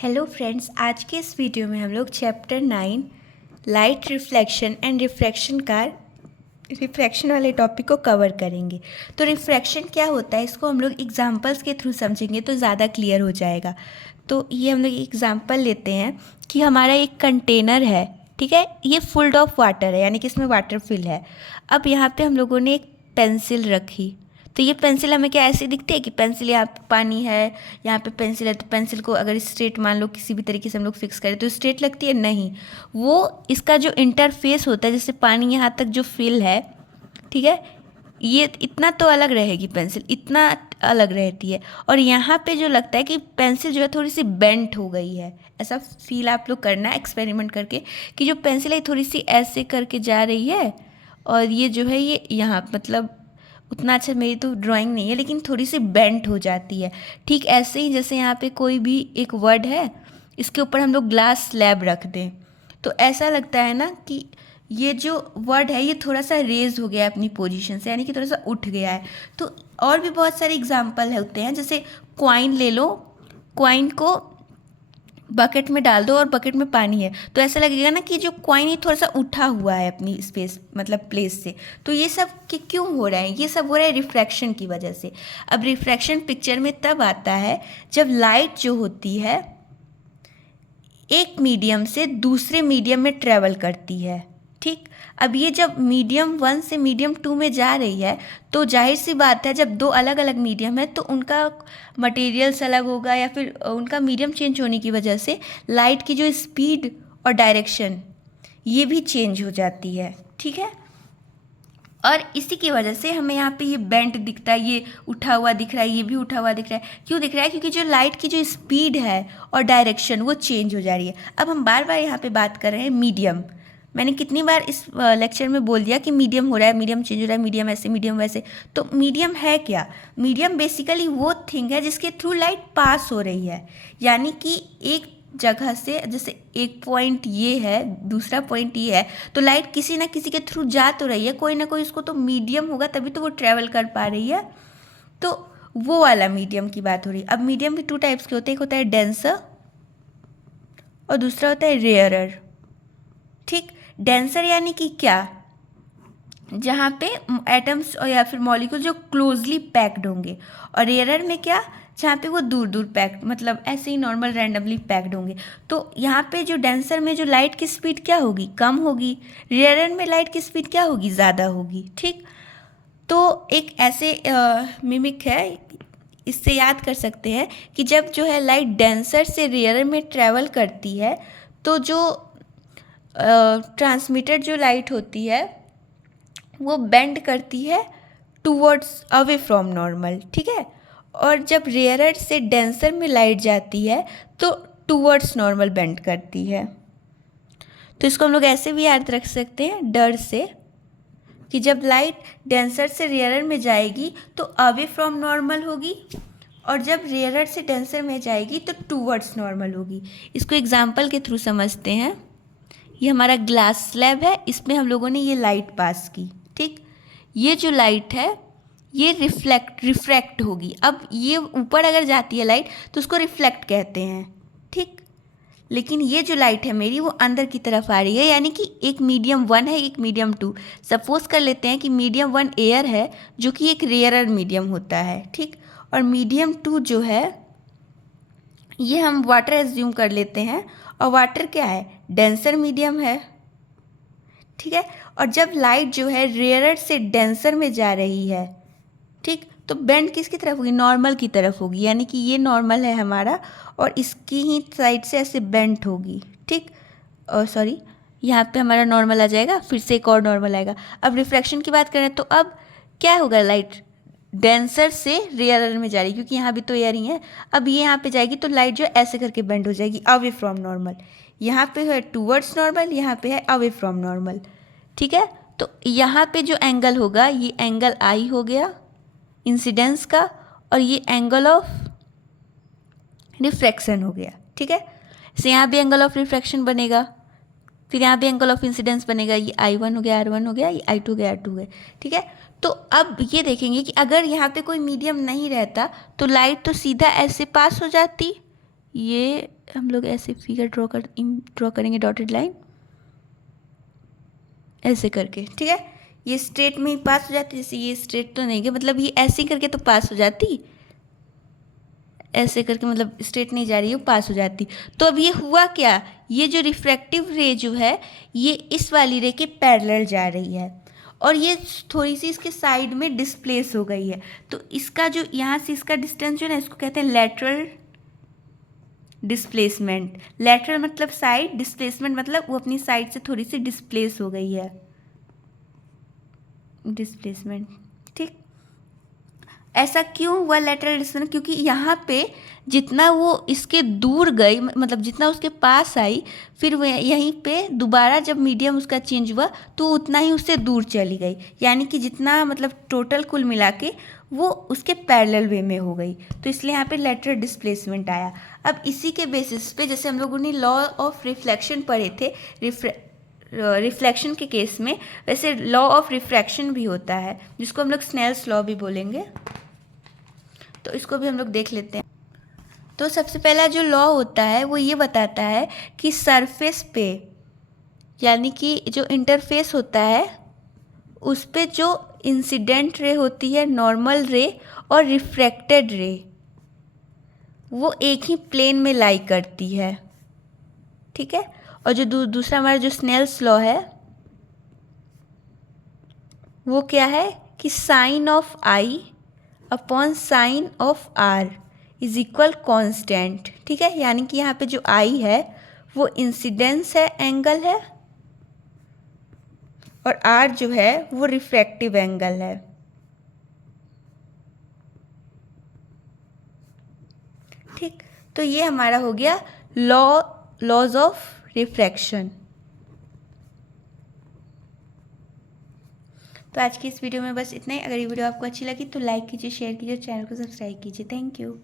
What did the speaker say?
Hello friends, आज के इस वीडियो में हम लोग chapter 9 light reflection and refraction वाले टॉपिक को कवर करेंगे। तो रिफ्रैक्शन क्या होता है, इसको हम लोग एग्जांपल्स के थ्रू समझेंगे तो ज़्यादा क्लियर हो जाएगा। तो ये हम लोग एग्जांपल लेते हैं कि हमारा एक कंटेनर है, ठीक है। ये फुल्ड ऑफ वाटर है, यानी कि इसमें वाटर फिल है। अब यहाँ पे हम लोगों ने एक पेंसिल रखी, तो ये पेंसिल हमें क्या ऐसे दिखती है कि पेंसिल यहाँ पे पानी है, यहाँ पे पेंसिल है, तो पेंसिल को अगर स्ट्रेट मान लो किसी भी तरीके से हम लोग फिक्स करें तो स्ट्रेट लगती है? नहीं, वो इसका जो इंटरफेस होता है, जैसे पानी यहाँ तक जो फिल है, ठीक है, ये इतना तो अलग रहेगी, पेंसिल इतना अलग रहती है। और यहाँ पे जो लगता है कि पेंसिल जो है थोड़ी सी बेंट हो गई है, ऐसा फील आप लोग करना एक्सपेरिमेंट करके कि जो पेंसिल है थोड़ी सी ऐसे करके जा रही है, और ये जो है ये यहाँ मतलब उतना अच्छा मेरी तो ड्राइंग नहीं है, लेकिन थोड़ी सी बेंट हो जाती है। ठीक ऐसे ही जैसे यहाँ पे कोई भी एक वर्ड है, इसके ऊपर हम लोग ग्लास स्लैब रख दें तो ऐसा लगता है ना कि ये जो वर्ड है ये थोड़ा सा रेज हो गया है अपनी पोजीशन से, यानी कि थोड़ा सा उठ गया है। तो और भी बहुत सारे एग्जाम्पल होते हैं, जैसे क्वाइन ले लो, क्वाइन को बकेट में डाल दो और बकेट में पानी है तो ऐसा लगेगा ना कि जो कॉइन है थोड़ा सा उठा हुआ है अपनी स्पेस मतलब प्लेस से। तो ये सब क्यों हो रहा है? ये सब हो रहा है रिफ्रैक्शन की वजह से। अब रिफ्रैक्शन पिक्चर में तब आता है जब लाइट जो होती है एक मीडियम से दूसरे मीडियम में ट्रेवल करती है, ठीक। अब ये जब मीडियम 1 से मीडियम 2 में जा रही है तो जाहिर सी बात है जब दो अलग अलग मीडियम है तो उनका मटेरियल्स अलग होगा, या फिर उनका मीडियम चेंज होने की वजह से लाइट की जो स्पीड और डायरेक्शन ये भी चेंज हो जाती है, ठीक है। और इसी की वजह से हमें यहाँ पे ये बेंट दिखता है, ये उठा हुआ दिख रहा है, ये भी उठा हुआ दिख रहा है। क्यों दिख रहा है? क्योंकि जो लाइट की जो स्पीड है और डायरेक्शन वो चेंज हो जा रही है। अब हम बार बार यहाँ पे बात कर रहे हैं मीडियम। मैंने कितनी बार इस लेक्चर में बोल दिया कि मीडियम हो रहा है, मीडियम चेंज हो रहा है, मीडियम ऐसे, मीडियम वैसे। तो मीडियम है क्या? मीडियम बेसिकली वो थिंग है जिसके थ्रू लाइट पास हो रही है, यानी कि एक जगह से, जैसे एक पॉइंट ये है, दूसरा पॉइंट ये है, तो लाइट किसी ना किसी के थ्रू जा तो रही है, कोई ना कोई उसको तो मीडियम होगा तभी तो वो ट्रेवल कर पा रही है। तो वो वाला मीडियम की बात हो रही है। अब मीडियम भी 2 टाइप्स के होते हैं, एक होता है डेंसर और दूसरा होता है रेयरर, ठीक। डेंसर यानी कि क्या? जहाँ पे एटम्स और या फिर मॉलिक्यूल जो क्लोजली पैक्ड होंगे, और रेयरर में क्या? जहाँ पे वो दूर दूर पैक्ड, मतलब ऐसे ही नॉर्मल रैंडमली पैक्ड होंगे। तो यहाँ पे जो डेंसर में जो लाइट की स्पीड क्या होगी? कम होगी। रेयरर में लाइट की स्पीड क्या होगी? ज़्यादा होगी, ठीक। तो एक ऐसे मिमिक है, इससे याद कर सकते हैं कि जब जो है लाइट डेंसर से रेयरर में ट्रैवल करती है तो जो ट्रांसमिटेड जो लाइट होती है वो बेंड करती है टूवर्ड्स अवे फ्रॉम नॉर्मल, ठीक है। और जब रेयरर से डेंसर में लाइट जाती है तो टूवर्ड्स नॉर्मल बेंड करती है। तो इसको हम लोग ऐसे भी याद रख सकते हैं डर से कि जब लाइट डेंसर से रेयरर में जाएगी तो अवे फ्रॉम नॉर्मल होगी, और जब रेयरर से डेंसर में जाएगी तो टूवर्ड्स नॉर्मल होगी। इसको एग्जाम्पल के थ्रू समझते हैं। ये हमारा ग्लास स्लैब है, इसमें हम लोगों ने ये लाइट पास की, ठीक। ये जो लाइट है ये रिफ्रैक्ट होगी। अब ये ऊपर अगर जाती है लाइट तो उसको रिफ्लेक्ट कहते हैं, ठीक। लेकिन ये जो लाइट है मेरी वो अंदर की तरफ आ रही है, यानी कि एक मीडियम 1 है, एक मीडियम 2। सपोज कर लेते हैं कि मीडियम 1 एयर है जो कि एक रेयरर मीडियम होता है, ठीक। और मीडियम 2 जो है ये हम वाटर एज्यूम कर लेते हैं, और वाटर क्या है? डेंसर मीडियम है, ठीक है। और जब लाइट जो है रेयरर से डेंसर में जा रही है, ठीक, तो बेंड किसकी तरफ होगी? नॉर्मल की तरफ होगी, यानी कि ये नॉर्मल है हमारा और इसकी ही साइड से ऐसे बेंट होगी, ठीक। और सॉरी, यहाँ पे हमारा नॉर्मल आ जाएगा, फिर से एक और नॉर्मल आएगा। अब रिफ्रैक्शन की बात करें तो अब क्या होगा? लाइट डेंसर से रेयरर में जा रही है, क्योंकि यहाँ भी तो एयर ही है। अब ये यहाँ पे जाएगी तो लाइट जो ऐसे करके बेंड हो जाएगी अवे फ्रॉम नॉर्मल। यहाँ पे है टूवर्ड्स नॉर्मल, यहाँ पे है अवे फ्रॉम नॉर्मल, ठीक है। तो यहाँ पे जो एंगल होगा ये एंगल आई हो गया इंसिडेंस का, और ये एंगल ऑफ रिफ्रैक्शन हो गया, ठीक है। इससे यहाँ भी एंगल ऑफ रिफ्रैक्शन बनेगा, फिर यहाँ भी एंगल ऑफ इंसिडेंस बनेगा। ये I1 हो गया, R1 हो गया, ये I2 हो गया, R2 हो गया, ठीक है। तो अब ये देखेंगे कि अगर यहाँ पे कोई मीडियम नहीं रहता तो लाइट तो सीधा ऐसे पास हो जाती, ये हम लोग ऐसे फिगर ड्रॉ करेंगे डॉटेड लाइन ऐसे करके, ठीक है। ये स्ट्रेट में ही पास हो जाती, जैसे ये स्ट्रेट तो नहीं है, मतलब ये ऐसे ही करके तो पास हो जाती, ऐसे करके मतलब स्ट्रेट नहीं जा रही है, वो पास हो जाती। तो अब ये हुआ क्या, ये जो रिफ्रैक्टिव रे जो है ये इस वाली रे के पैरेलल जा रही है और ये थोड़ी सी इसके साइड में डिस्प्लेस हो गई है। तो इसका जो यहाँ से इसका डिस्टेंस जो है ना, इसको कहते हैं लेटरल डिस्प्लेसमेंट। लेटरल मतलब साइड, डिस्प्लेसमेंट मतलब वो अपनी साइड से थोड़ी सी डिस्प्लेस हो गई है, डिस्प्लेसमेंट, ठीक। ऐसा क्यों हुआ लेटरल डिस्प्लेसमेंट, क्योंकि यहाँ पे जितना वो इसके दूर गई, मतलब जितना उसके पास आई, फिर वो यहीं पे दोबारा जब मीडियम उसका चेंज हुआ तो उतना ही उससे दूर चली गई, यानी कि जितना मतलब टोटल कुल मिला के वो उसके पैरेलल वे में हो गई, तो इसलिए यहाँ पे लेटरल डिस्प्लेसमेंट आया। अब इसी के बेसिस पे जैसे हम लोगों ने लॉ ऑफ रिफ्लेक्शन पढ़े थे रिफ्लेक्शन के केस में, वैसे लॉ ऑफ रिफ्रैक्शन भी होता है जिसको हम लोग स्नेल्स लॉ भी बोलेंगे, तो इसको भी हम लोग देख लेते हैं। तो सबसे पहला जो लॉ होता है वो ये बताता है कि सरफेस पे, यानी कि जो इंटरफेस होता है उस पे जो इंसिडेंट रे होती है, नॉर्मल रे और रिफ्रैक्टेड रे, वो एक ही प्लेन में लाई करती है, ठीक है। और जो दूसरा हमारा जो स्नेल्स लॉ है वो क्या है कि sine of i upon sine of r is equal constant, ठीक है। यानी कि यहाँ पे जो आई है वो इंसिडेंस है, एंगल है, और आर जो है वो रिफ्रैक्टिव एंगल है, ठीक। तो ये हमारा हो गया लॉज ऑफ रिफ्रैक्शन। तो आज की इस वीडियो में बस इतना ही। अगर ये वीडियो आपको अच्छी लगी तो लाइक कीजिए, शेयर कीजिए, चैनल को सब्सक्राइब कीजिए। Thank you.